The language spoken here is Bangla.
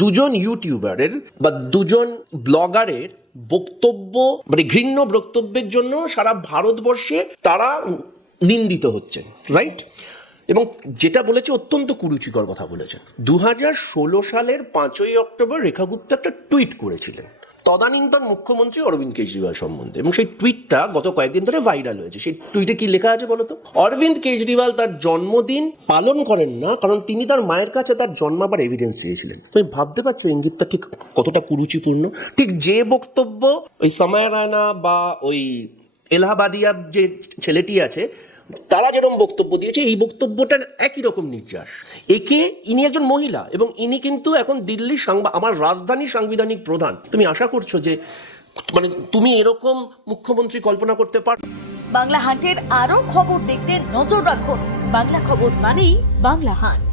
দুজন ইউটিউবারের বা দুজন ব্লগারের বক্তব্য, মানে ঘৃণ্য বক্তব্যের জন্য সারা ভারতবর্ষে তারা নিন্দিত হচ্ছে, রাইট? এবং যেটা বলেছে অত্যন্ত কুরুচিকর কথা বলেছেন। 2016 সালের 5ই অক্টোবর রেখা গুপ্তা একটা টুইট করেছিলেন তদানীন্তন মুখ্যমন্ত্রী অরবিন্দ কেজরিওয়াল সম্বন্ধে, এবং সেই টুইটটা গত কয়েকদিন ধরে ভাইরাল হয়েছে। সেই টুইটে কি লেখা আছে বলতো? অরবিন্দ কেজরিওয়াল তার জন্মদিন পালন করেন না কারণ তিনি তার মায়ের কাছে তার জন্মাবার এভিডেন্স চেয়েছিলেন। তুমি ভাবতে পারছো ইঙ্গিতটা ঠিক কতটা কুরুচিপূর্ণ? ঠিক যে বক্তব্য ওই সময় রানা বা ওই এলাহাবাদিয়া যে ছেলেটি আছে তারা যেরকম বক্তব্য দিয়েছে, এই বক্তব্যটার একই রকম নির্যাস। ইনি একজন মহিলা এবং ইনি কিন্তু এখন দিল্লির আমার রাজধানীর সাংবিধানিক প্রধান। তুমি আশা করছো যে মানে তুমি এরকম মুখ্যমন্ত্রী কল্পনা করতে পারো? বাংলা হান্টের আরো খবর দেখতে নজর রাখুন। বাংলা খবর মানেই বাংলা হান্ট।